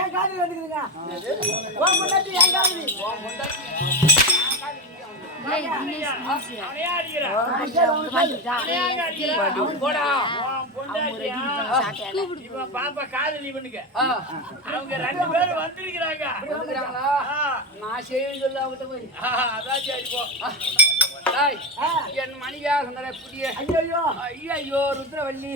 என் காதலி வந்துக்குதுங்க. உன் பொண்டாட்டி என் காதலி. பாப்பா காதலி பண்ணுங்க. அவங்க 2 பேரும் வந்திருக்கிறாங்க. நான் செய்ய சொல்ல அவங்கிட்ட போய் அதான் சரி போ. என் மணியாக புதிய ஐயோ ஐயோ ருத்ரவல்லி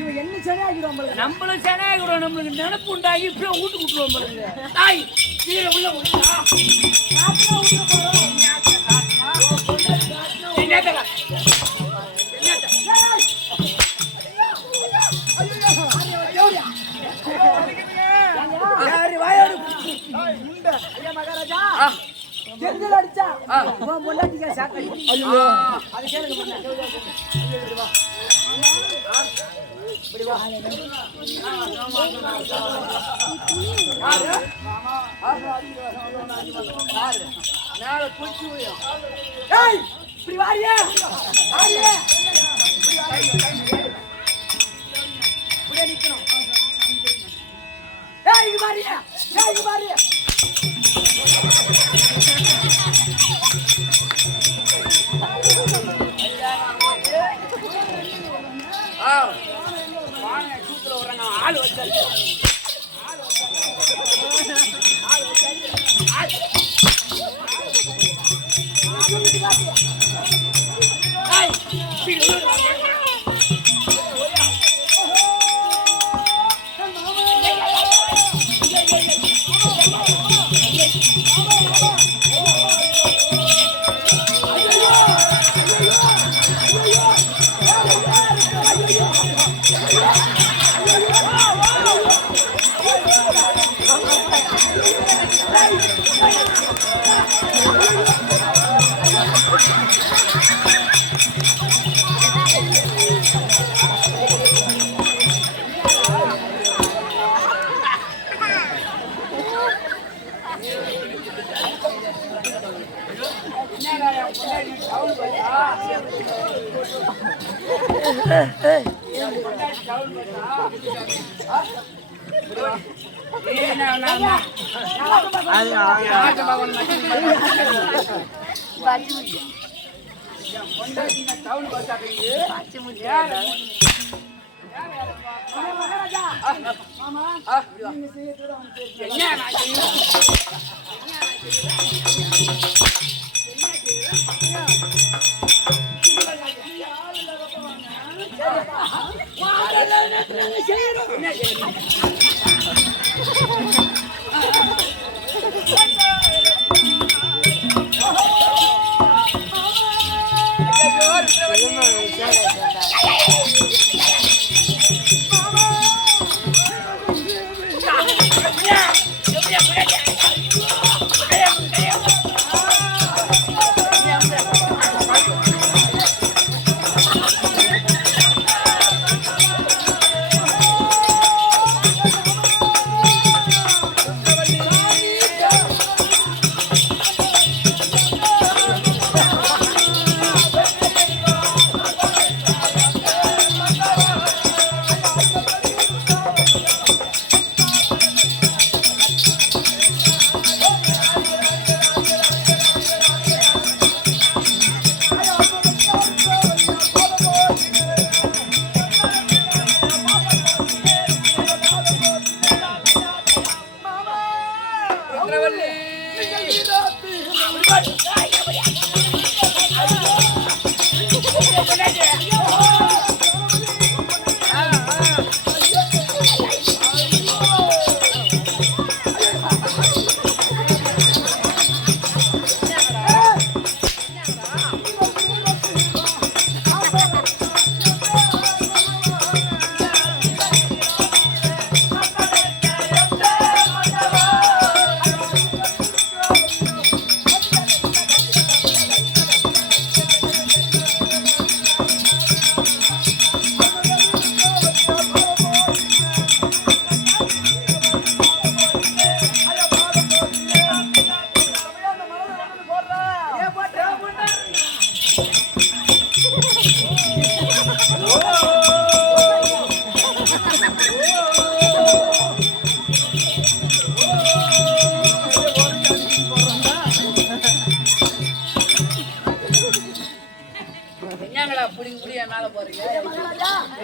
இவன் என்ன சனையாகிடும் நம்மளும் சனையாகிடும். நம்மளுக்கு நினைப்பு உண்டாகி இப்படியே வீட்டுக்கு விட்டுருவோம். தாய் கீழே உள்ள மகாராஜா தெரிஞ்சல் அடிச்சா பொண்டாட்டிக்கா சாக்கடி அது கேளுங்க. இப்படி வாரியே நிக்கணும். ஆள் வச்சு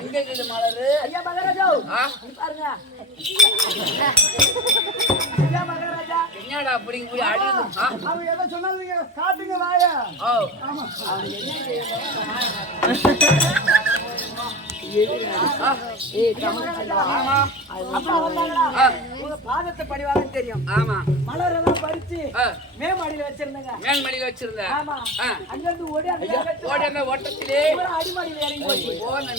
எங்க இருக்குது மலரு? ஐயா மகாராஜா பாருங்க. ஐயா மகாராஜா என்னடா அப்படிங்க போய் அடிந்து அவங்க எதை சொன்னாலும் நீங்க காட்டுங்க வாயா. ஆமா உங்க பாதத்தை படிவாங்கன்னு தெரியும். ஆமா மலர் எல்லாம் பறிச்சு மேமாடியில வச்சிருந்தேங்க. மேல்மடியில வச்சிருந்தேன். ஆமா அங்கிருந்து ஓடி அந்த ஓட்டத்திலே அடிமாடியில இறங்கி போச்சு.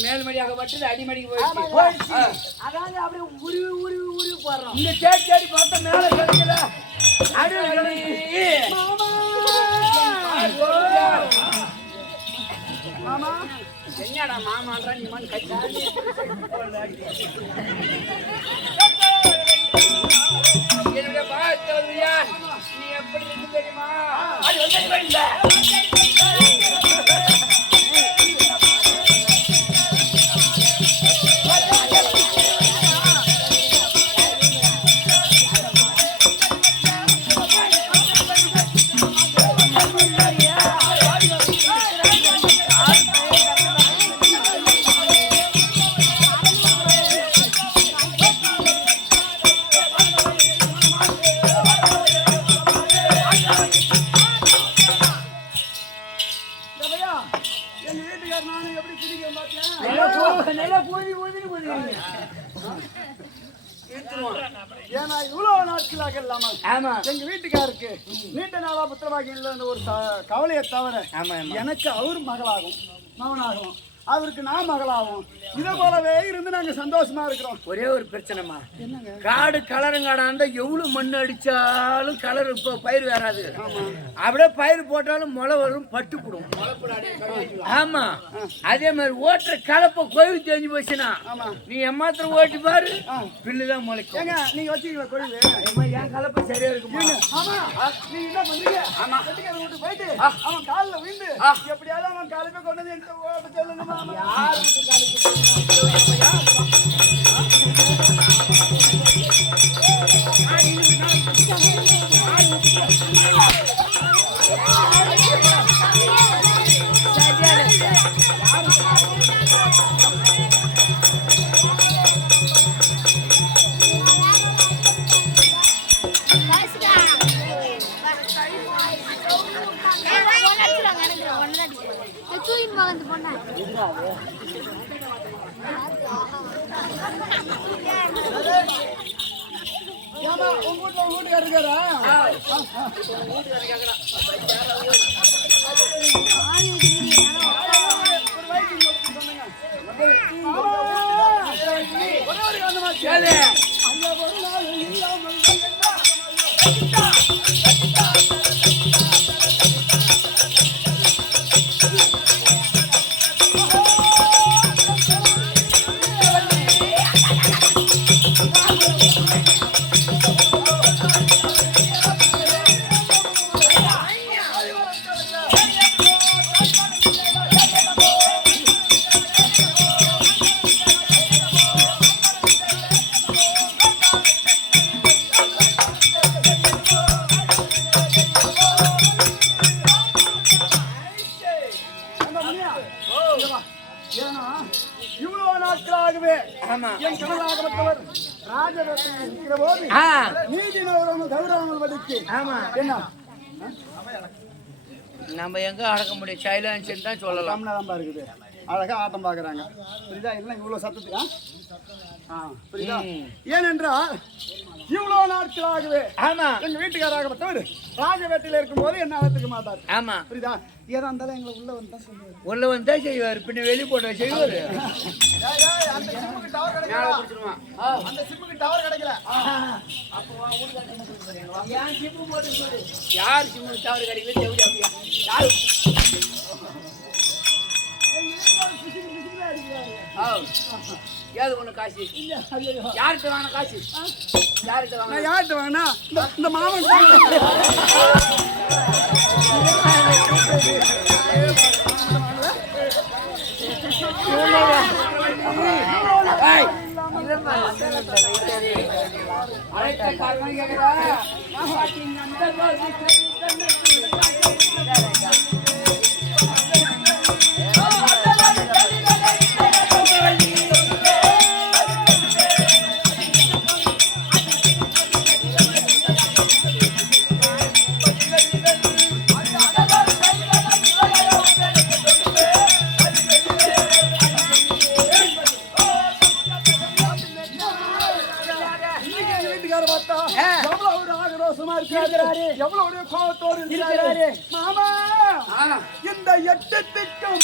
மேல்மடியாக பட்டது அடிமடிக்கு போயிடுச்சு. அதாவது அப்படியே உருவி உருவி உருவி போடுறோம். இந்த தேடி தேடி பார்த்தா மேல கிடைக்கல. மாமா என்னடா மாமான்றா நீ மண் கட்சி என்னுடைய பாத்தவரியா நீ எப்படி இருந்து தெரியுமா? அது வந்து இல்ல எங்க வீட்டுக்கார நானும் எப்படி குதிக்க மாட்டேன். ஏன்னா இவ்வளவு நாட்களாக இல்லாம எங்க வீட்டுக்காருக்கு நீண்ட நாளா புத்திரவாகியம் இல்ல ஒரு கவலையை தவிர எனக்கு அவர் மகளாகும் மகனாகும், அவருக்கு நான் மகளாகும். இதை போலவே இருந்து நாங்க சந்தோஷமா இருக்கிறோம். ஒரே ஒரு பிரச்சனைமா, காடு கலருங்காடாண்டா எவ்வளவு மண் அடிச்சாலும் கலர் இப்போ பயிர் வராது. அப்படியே பயிர் போட்டாலும் முளை வரும், பட்டு போடும். ஆமா அதே மாதிரி ஓட்டுற கலப்பை கோயில் தெரிஞ்சு போச்சுன்னா நீ எம்மாத்திரம் ஓட்டி பாரு பில்லுதான் முளைக்கும். ஏங்க நீங்க வச்சுக்கல கோயில் என் கலப்பை சரியா இருக்குமா? ஆமா நீங்க என்ன பண்றீங்க? வீட்டுக்கார வீட்டுக்கு போயிட்டு அவன் காலில் விழுந்து எப்படியாவது அவன் காலுமே கொண்டு வந்து என்கிட்ட ஓட்ட சொல்லுங்கம்மா. யாரு ஏமா உங்க வீட்டுல வீட்டுக்கார இருக்காரா? ஏன்னா இவ்வளவு நாட்களாகவே என் கணவராகப்பட்டவர் ராஜரத்தில் இருக்கிற போது நீதி கௌரவங்கள் வடிக்கு என்ன நம்ம எங்க அடக்க முடியும்? சைலன்ஸ் தான் சொல்லலாம். தான் இருக்குது, அழகா ஆட்டம் பாக்குறாங்க. புரியுதா? இல்லை இவ்வளவு சத்தத்துக்கு புரியுதா? ஏனென்றால் இவ்வளவு நாட்களாகவே எங்க வீட்டுக்காராகப்பட்டவர் ராஜ வேட்டையில இருக்கும் போது என்ன அழைத்துக்க மாட்டார். ஆமா புரியுதா? ஏதா இருந்தாலும் எங்களை உள்ள வந்தா சொல்லுவாரு, உள்ள வந்தா செய்வாரு, பின்ன வெளி போட்ட செய்வாரு. அந்த சிம்முக்கு டவர் கிடைக்கல, அந்த சிம்முக்கு டவர் கிடைக்கல. யார் சிம்மு டவர் கிடைக்கல? யாரு ஏது ஒண்ணு காசு யார்கிட்ட வாங்க? காசு யார்கிட்ட வாங்க? யார்கிட்ட வாங்கினா இந்த மாமன் அழைத்த கோவத்தோடு இருக்கிறாரு. மாமா இந்த 8 திக்கும்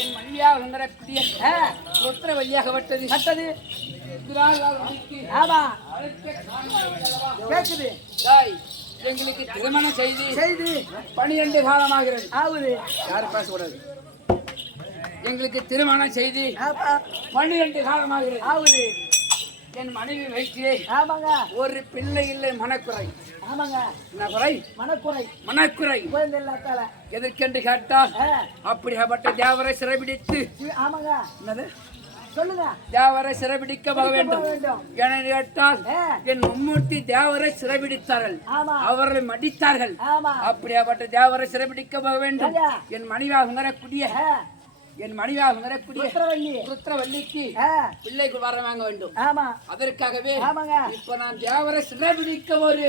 என் மனைவியாக உங்கரக்கூடிய ருத்ரவல்லியாக வட்டது ஆமா கேக்குது. எங்களுக்கு திருமணம் செய்து 12 காலமாகிறது. ஆகுது. யாரும் பேசக்கூடாது. எங்களுக்கு திருமணம் செய்து 12 காலமாகிறது. ஆகுது. என் மனைவி வயிற்றிலே ஆமாங்க ஒரு பிள்ளை இல்லை, மனக்குறை. ஆமாங்க என்ன குறை? மனக்குறை. எதற்கென்று கேட்டால் அப்படிப்பட்ட தேவரை சிறைபிடித்து ஆமாங்க என்னது சொல்லுங்க தேவரை சிறைபிடிக்க போக வேண்டும் என கேட்டால் என் மும்மூர்த்தி தேவரை சிறைபிடித்தார்கள், அவர்களை மடித்தார்கள். அப்படிப்பட்ட தேவரை சிறைபிடிக்க போக வேண்டும். என் மனைவியாக உணரக்கூடிய ருத்ரவல்லிக்கு பிள்ளைக்கு வர வாங்க வேண்டும். அதற்காகவே இப்ப நான் தேவரை சிறைபிடிக்க ஒரு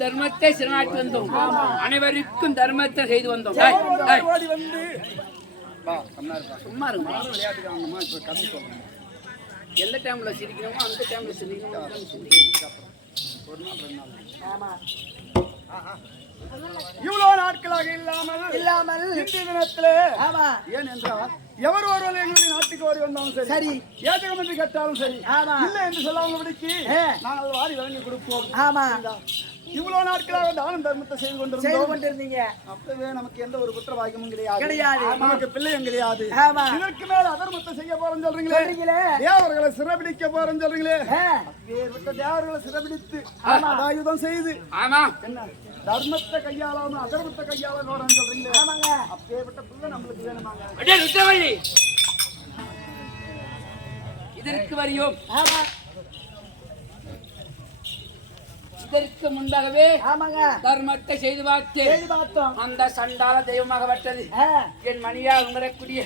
தர்மத்தை சிறநாட்டி வந்தோம். அனைவருக்கும் தர்மத்தை செய்து வந்தோம். சும்மா இருக்கும். எந்த டைம்ல சிரிக்கணுமோ அந்த டைம்ல இவ்வளவு நாட்களாக இல்லாமல் இன்றைய தினத்திலே ஏன் என்றால் எவர் ஒருவர் எங்களுடைய நாட்டுக்கு ஓடி வந்தாலும் சரி ஏதகம் என்று கேட்டாலும் சரி இல்லை என்று சொல்லாமபடிக்கு நாங்கள் வாரி வழங்கி கொடுப்போம். இவ்வளவு நாட்களாக தானம் தர்மத்தை செய்து கொண்டிருந்தீங்க. அப்பவே நமக்கு எந்த ஒரு குற்றவாக்கியமும் கிடையாது, நமக்கு பிள்ளையும் கிடையாது. இதற்கு மேல அதர்மத்தை செய்ய போறோம் சொல்றீங்களே, தேவர்களை சிறைபிடிக்க போறோம் சொல்றீங்களே, தேவர்களை சிறைபிடித்து ஆயுதம் செய்து என்ன தர்மத்தை கையாளாம அதர்மத்தை கையாள போறோம் சொல்றீங்களே, அப்பேற்பட்ட பிள்ளை நம்மளுக்கு வேணுமாங்க. இதற்கு வரையும் இதற்கு முன்பாகவே தர்மத்தை செய்து பார்த்தோம். அந்த சண்டால தெய்வமாக வட்டது என் மணியா உணரக்கூடிய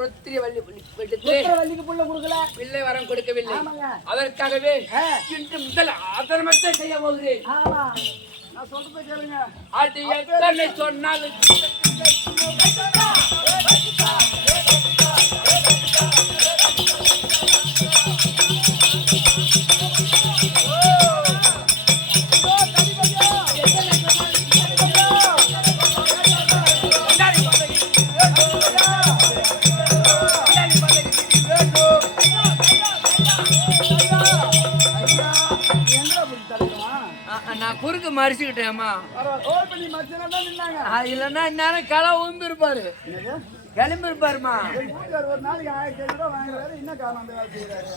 ருத்ரவல்லிக்கு பிள்ளை வரம் கொடுக்கவில்லை. அதற்காகவே இன்று முதல் அதர்மத்தை செய்ய போகிறேன். நான் சொல்றதை கேளுங்க. அது எத்தனை சொன்னாலும் குறுக்கு மறிச்சுக்கிட்டேம்மா. இல்லன்னா இந்நேரம் களை ஊம்பிருப்பாரு, கிளம்பிருப்பாருமா. ஒரு நாளைக்கு 1500 ரூபாய் வாங்குறாரு. என்ன காரணம் அந்த வேலை செய்யறாரு?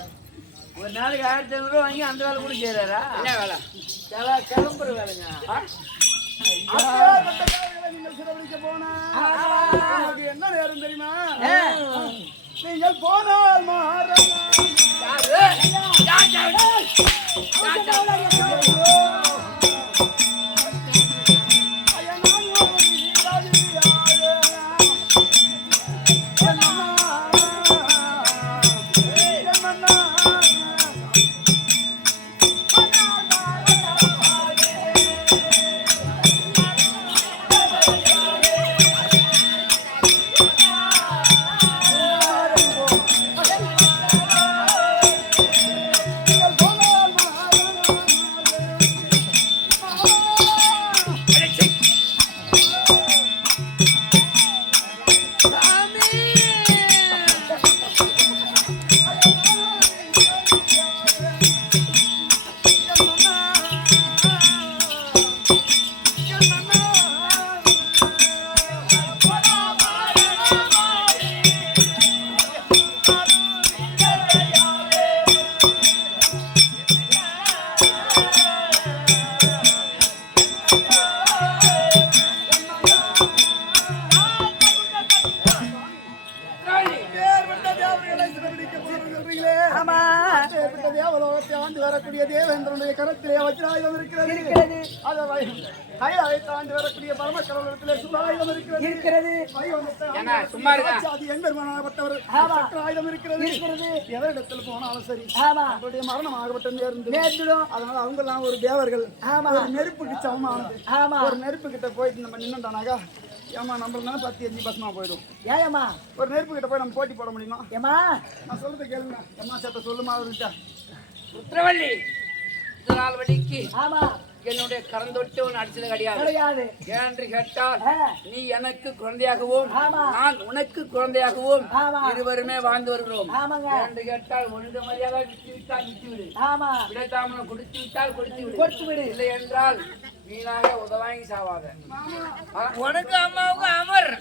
ஒரு நாளைக்கு 1500 ரூபாய் வாங்கி அந்த வேலை கூட செய்யறாரா? என்ன வேலை? கிளம்புற வேலைங்க. நீங்கள் சிறப்பிடிக்க போனா என்ன நேரம் தெரியுமா? நீங்கள் போனால் மாறலாம் அப்படிப்பட்ட தேவலோகத்தை ஆண்டு வரக்கூடிய தேவேந்திரனுடைய கரத்திலே வஜ்ராயுதம் இருக்கிறது. அதை கைலாயத்தை ஆண்டு வரக்கூடிய பரமக்கடவுளத்திலே சுராயுதம் இருக்கிறது. சும்மா அது எம்பெருமானாகப்பட்டவர் சக்கராயுதம் இருக்கிறது. எவரிடத்தில் போனாலும் சரி அவருடைய மரணம் ஆகப்பட்ட நேர்ந்துடும். அதனால அவங்க எல்லாம் ஒரு தேவர்கள், ஒரு நெருப்புக்கு சமமானது. ஒரு நெருப்பு கிட்ட போயிட்டு நம்ம நின்னுட்டானாக்கா ஏமா நம்மளால 10 பசமா போயிடும். ஏமா ஒரு நெருப்பு கிட்ட போய் நம்ம போட்டி போட முடியுமா? ஏமா நான் சொல்றது கேளுங்க. ஏமா சேட்ட சொல்லுமா அவர்கிட்ட. உத்திரவள்ளி இதனால் வழிக்கு என்னுடைய கரந்தொட்டு ஒன்று அடிச்சது கிடையாது. ஏனென்று கேட்டால் நீ எனக்கு குழந்தையாகவும் நான் உனக்கு குழந்தையாகவும் இருவருமே வாழ்ந்து வருகிறோம். என்று கேட்டால் ஒழுங்கு மரியாதை விட்டு விட்டால் விட்டு விடு, விடத்தாமலம் கொடுத்து விட்டால் கொடுத்து விடு, இல்லை என்றால் வீணாக உதவாங்கி சாவாத. உனக்கு அம்மாவுக்கு அமர்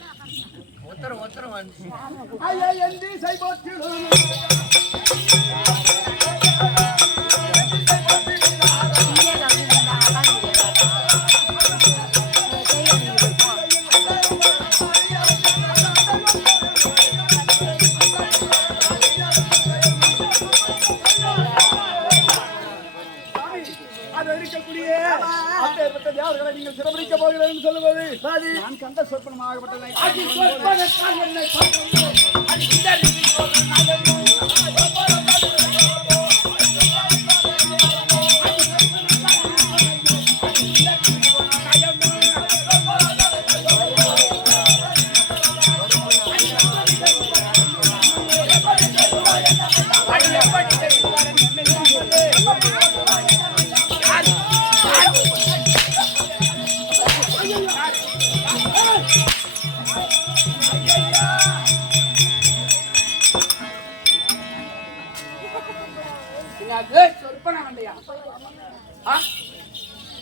உத்தரம் வந்து நீங்கள் சிறப்பிக்க போகிறேன் என்று சொல்லுவது நான் கண்ட சொற்பனமாகப்பட்டதை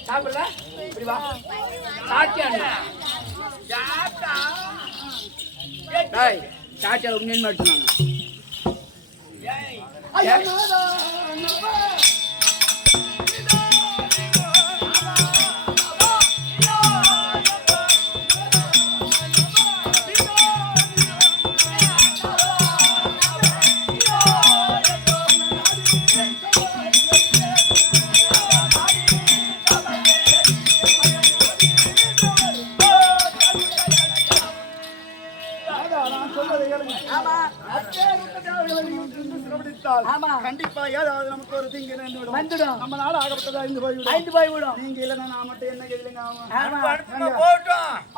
சாப்பிடல இப்படி வா சாட்டியா சாட்டியா உண்மைன்னு மட்டும் கண்டிப்பா ஏதாவது நமக்கு ஒரு தீங்கு வந்துடும். நம்ம நாடு ஆகப்பட்டதா 5 போய்விடும். நீங்க இல்லைன்னா நான் மட்டும் என்ன கேளுங்க.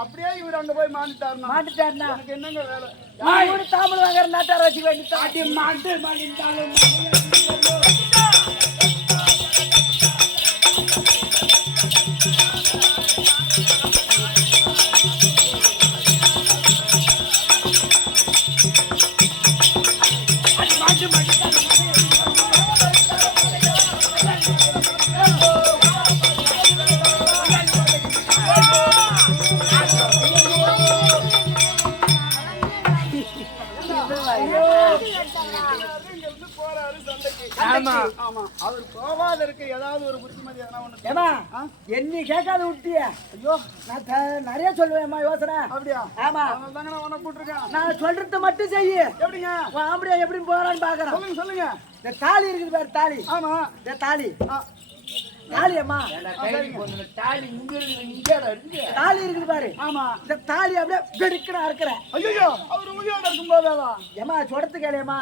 அப்படியே இவர் அங்க போய் மாட்டிட்டாருன்னா எனக்கு என்னங்க வேலை? தாமல் வாங்குற நாட்டார வச்சு வேண்டி மாட்டாலும் அவர் போவாதற்கு ஏதாவது ஒரு புத்திமதி என்ன கேட்காத விட்டிய. ஐயோ நான் நிறைய சொல்லுவேன் யோசனை. அப்படியா? ஆமா நான் சொல்றது மட்டும் செய்ய. எப்படிங்க ஆம்படியா எப்படின்னு போறான்னு பாக்குறேன். சொல்லுங்க. இந்த தாலி இருக்குது பாரு, தாலி. ஆமா இந்த தாலி தாலி அம்மா தாலி தாலி இருக்குது பாரு. ஆமா இந்த தாலி அப்படியே வெடுக்கணும் அறுக்கிறேன். ஐயோ அவர் உயிரோட இருக்கும் போதா ஏமா சொடத்து கேளையம்மா.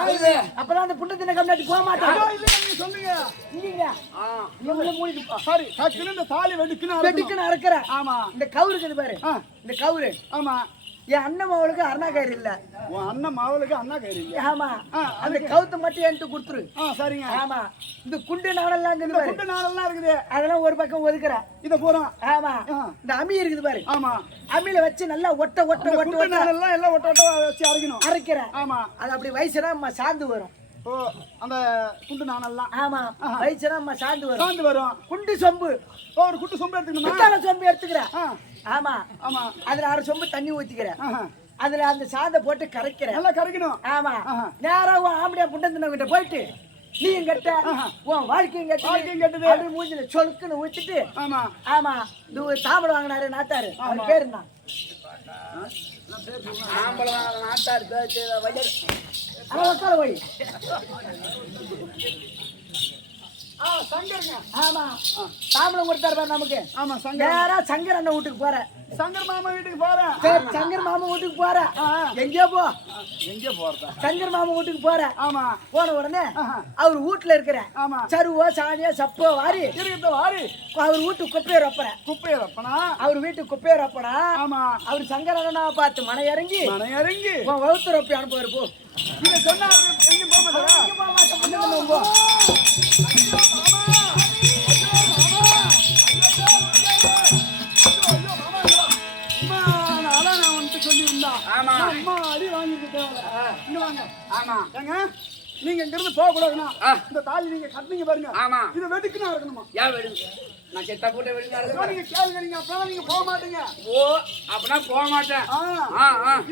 அப்பதான் அந்த புண்ணத்தின கம்னாட்டி போக மாட்டேன். சொல்லுங்க இவங்கள மூடிட்டு சாரி டக்குன்னு இந்த தாலி வெடுக்கணும் அறுக்கிறேன். ஆமா இந்த கவுரு இருக்குது பாரு, இந்த கவுரு. ஆமா என் அண்ணன் மாவளுக்கு அண்ணா கயிறு இல்ல. உன் அண்ணன் மாவளுக்கு அண்ணா கயிறு இல்ல. ஆமா அந்த கவுத்த மட்டும் என்கிட்ட கொடுத்துரு. சரிங்க. ஆமா இந்த குண்டு நாளெல்லாம் இருக்குது, குண்டு நாளெல்லாம் இருக்குது, அதெல்லாம் ஒரு பக்கம் ஒதுக்குறேன். இத போறோம். ஆமா இந்த அமி இருக்குது பாரு. ஆமா அம்மியில வச்சு நல்லா ஒட்ட ஒட்ட ஒட்ட நாளெல்லாம் எல்லாம் ஒட்ட ஒட்ட வச்சு அரைக்கிறேன். ஆமா அது அப்படி வயசுனா சாந்து வரும். ஓ அந்த குண்டு நாளெல்லாம். ஆமா வயசுனா சாந்து வரும். குண்டு சொம்பு ஒரு குண்டு சொம்பு எடுத்துக்கணும். சொம்பு எடுத்துக்கிறேன். ஆமா ஆமா அதுல 1/2 சொம்பு தண்ணி ஊத்திக்கிறேன். அதுல அந்த சாதை போட்டு கரைக்கிறேன். நல்லா கரைக்கணும். ஆமா நேரா ஆம்படியா புண்டத்தின போயிட்டு நீயும் கட்ட உன் வாழ்க்கையும் கட்டுது அப்படி மூஞ்சில சொலுக்குன்னு ஊத்திட்டு. ஆமா ஆமா இது சாப்பிட வாங்கினாரு நாட்டாரு, அவர் பேரு தான் நாட்டாரு. சங்கருங்க. ஆமா தாம்பளம் கொடுத்தாரு பாரு நமக்கு. ஆமா சங்கர். நேரா சங்கர் அண்ணன் வீட்டுக்கு போறேன். சங்கர் மாமா வீட்டுக்கு போறேன். சரி சங்கர் மாமா வீட்டுக்கு போறேன். எங்கேயோ போ. எங்க போறதா? சங்கர் மாமா வீட்டுக்கு போறேன். ஆமா. போன உடனே அவர் வீட்டுல இருக்கிறேன். ஆமா. சருவோ சாணியோ சப்போ வாரி இருக்கிறத வாரி அவர் வீட்டுக்கு குப்பையை ரப்பறேன். குப்பையை ரப்பனா? அவர் வீட்டுக்கு குப்பையை ரப்பனா? ஆமா. அவர் சங்கர் அண்ணனா பார்த்து மனை இறங்கி உன் வகுத்து ரப்பி அனுப்புவாரு போ. நீங்க சொன்னா அவரு எங்க போக மாட்டாரா? எங்க போக மாட்டோம். வந்து நம்ம போ. ஆமா. அடி வாங்கிட்டு இங்க வாங்க. ஆமா. ஏங்க நீங்க இங்க இருந்து போக கூடாதுன்னா இந்த தாலி நீங்க கட்டினீங்க பாருங்க. ஆமா. இது வெடுக்குனா இருக்கணுமா? ஏன் வெடுங்க? நான் செத்தா போட்ட வெடுங்க. நீங்க கேளுங்க, நீங்க அப்பதான் நீங்க போக மாட்டீங்க. ஓ அப்பனா போக மாட்டேன்.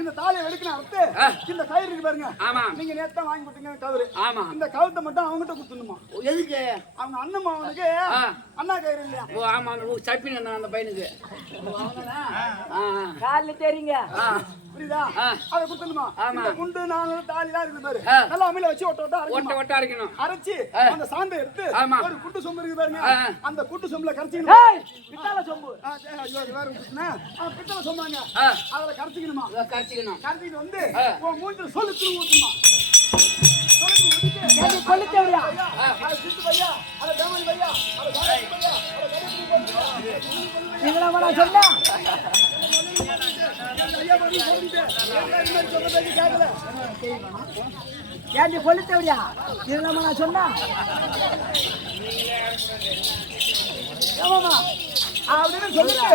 இந்த தாலியை வெடுக்குனா அறுத்து இந்த கயிறு இருக்கு பாருங்க. ஆமா. நீங்க நேத்தா வாங்கி போட்டீங்க கயிறு. ஆமா. இந்த கவுத்தை மட்டும் அவங்ககிட்ட கொடுத்துடணுமா? எதுக்கு? அவங்க அண்ணன் அவனுக்கு அண்ணா கயிறு இல்லையா? ஓ ஆமா. சப்பின அந்த பையனுக்கு காலைல தெரியுங்க. புரியுதா? அதை கொடுத்துடணுமா? இந்த குண்டு நானும் தாலிலாம் இருக்குது பாரு. ஆ. நல்லா அம்மையில வச்சு ஒட்ட ஒட்ட ஒட்ட ஒட்ட அரைக்கணும். அரைச்சி அந்த சாந்தை எடுத்து ஆமா. ஒரு குட்டு சொம்பு இருக்கு பாருங்க. அந்த குட்டு சொம்புல கரைச்சிக்கணும். ஏய் பித்தளை சொம்பு. ஐயோ இது வேற குட்டுனா பித்தளை சொம்பாங்க. அதுல கரைச்சிக்கணுமா? கரைச்சிக்கணும். கரைச்சிட்டு வந்து உன் மூஞ்சில சொல்லு தூ ஊத்துமா. சொல்லு ஊத்திட்டு ஏய் கொல்லிச்சவரியா. அது சித்து பையா, அது தேமணி பையா, அது காளி பையா, அது கடைசி பையா. இதெல்லாம் வேணா சொன்னா. ஐயா வந்து சொல்லிட்டு இந்த மாதிரி சொல்றதே கேட்கல. ஏண்டி கொல்லிச்சவரியா. இதெல்லாம் வேணா சொன்னா. ஆமாமா அப்படின்னு சொல்லிட்டு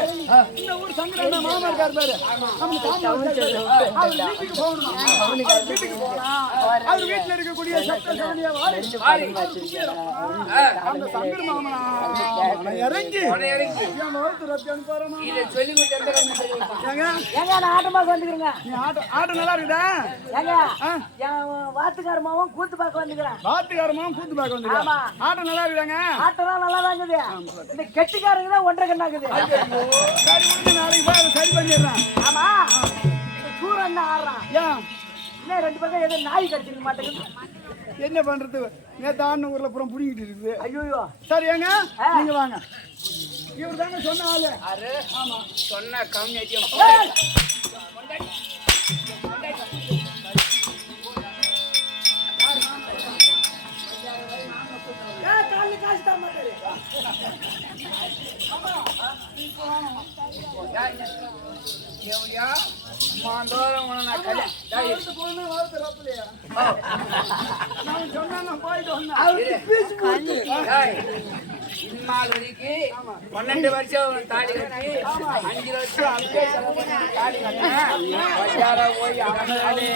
இந்த ஊர் சங்கரண்ணா மாமா இருக்காரு பாரு. நம்ம தாமா அவர் வீட்டுக்கு போகணுமா? அவர் வீட்டுக்கு போகலாம். அவர் வீட்டுல இருக்கக்கூடிய சட்ட சாணியை வாரி அந்த சங்கர் மாமனா இறங்கி என் முகத்து ரத்தி அனுப்புறமா? இதை சொல்லி ஏங்க ஏங்க நான் ஆட்டமாக வந்துக்கிறேங்க. நீ ஆட்டம் நல்லா இருக்குதா? ஏங்க என் வாத்துக்கார மாவன் கூத்து பார்க்க வந்துக்கிறேன். வாத்துக்காரமா கூத்து பார்க்க வந்து ஆமா. ஆட்டம் நல்லா இருக்குதாங்க? ஆட்டம்லாம் நல்லா தான் இருக்குது. இந்த கெட்டிக்காரங்க தான் ஒன்றரை கண்ணாக்குது. சரி முடிஞ்சு நாளைக்கு போய் அதை சரி பண்ணிடுறேன். ஆமா சூரன் என்ன ஆடுறான்? ஏன் இன்னும் ரெண்டு பக்கம் ஏதோ நாய் கடிச்சிருக்க மாட்டேங்குது. என்ன பண்றது? நேத்து ஆண்டு ஊர்ல புறம் புடிங்கிட்டு இருக்குது. ஐயோ சரி ஏங்க நீங்க வாங்க. இவர் தாங்க சொன்ன ஆளு. ஆமா. சொன்ன கம்யூனிட்டியும் காலையில் காசு தர மாட்டாரு. எவ்வளியா மாந்தோரம் நான் கல்யாணம் போனா வாழ்த்து ரப்பலையா? நான் சொன்னா நான் போயிட்டு வந்தேன். இந்நாள் வரைக்கும் 12 வருஷம் தாலி கட்டி 5 வருஷம் அப்படியே செலவு பண்ணி தாலி கட்டினேன். பஜாரா போய் அவனாலே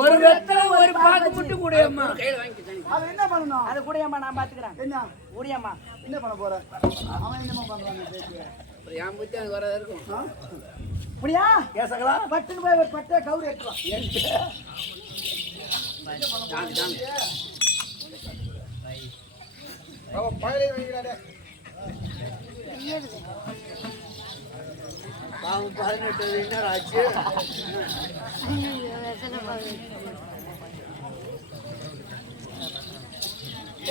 ஒரு வெத்தலை ஒரு பாக்கு புட்டு கூடயம்மா கையில வாங்கிட்டு அது என்ன பண்ணணும்? அது கூடயம்மா நான் பாத்துக்கிறேன். என்ன கூடியம்மா என்ன பண்ண போற? அவன் என்னமா பண்றான்னு கேக்கு. என் புத்தி அது வரதா இருக்கும். புரியா? கேசங்களா? பட்டுன்னு போய் ஒரு பட்டை கவுரு எடுத்துவா. அவன் பயிரை வாங்கிக்கிறாடே. பாவம் 18 வின்னர் ஆச்சு.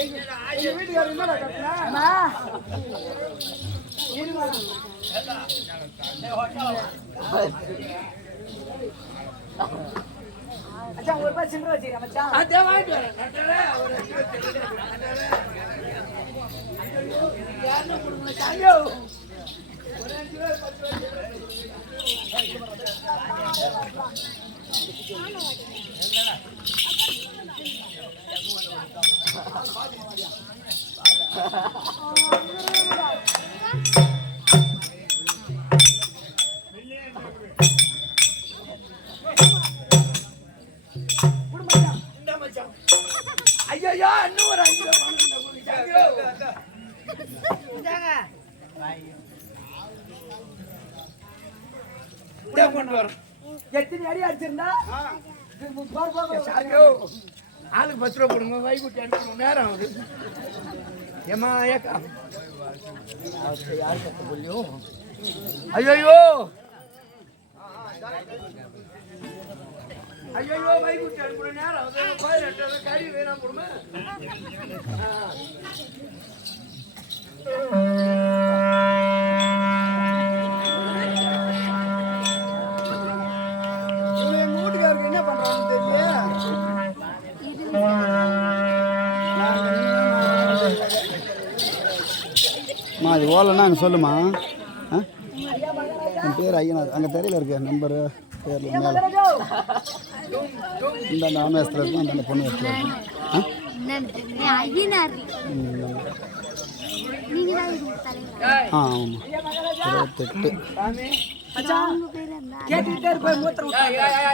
எங்க வீட்டுக்காரர் என்னடா கட்டினா? அம்மா மச்சான் ஒரு ரூபாய் சில்லறை வச்சுக்கிறேன் மச்சான். அதே வாங்கிட்டு வரேன். ஐயோ கொண்டு வரோம். எத்தனை அடி அடிச்சிருந்தா ஐயோ, ஆளுக்கு 10 ரூபா கொடுங்க, வைகுட்டி அனுப்பணும், நேரம் ஆகுது. ஏமா ஏக்கா யாரு கத்த போலியும்? ஐயோ ஐயோ, வைகுட்டி அனுப்பணும், நேரம் ஆகுது. கோயில் எட்டு கறி வேணாம் கொடுமா. எங்க வீட்டுக்காரருக்கு என்ன பண்றாங்கன்னு தெரியல. அது ஓலைன்னா அங்கே சொல்லுமா. என் பேர் ஐயனார். அங்கே தெரியல இருக்கு நம்பரு பேரில் மேலே இந்த ஆண் வயசில் இருக்கும், அந்த பொண்ணு வயசில் இருக்கும். ஆமாம் 28. கேட்டுக்கிட்டே இருப்பேன் மூத்திரம்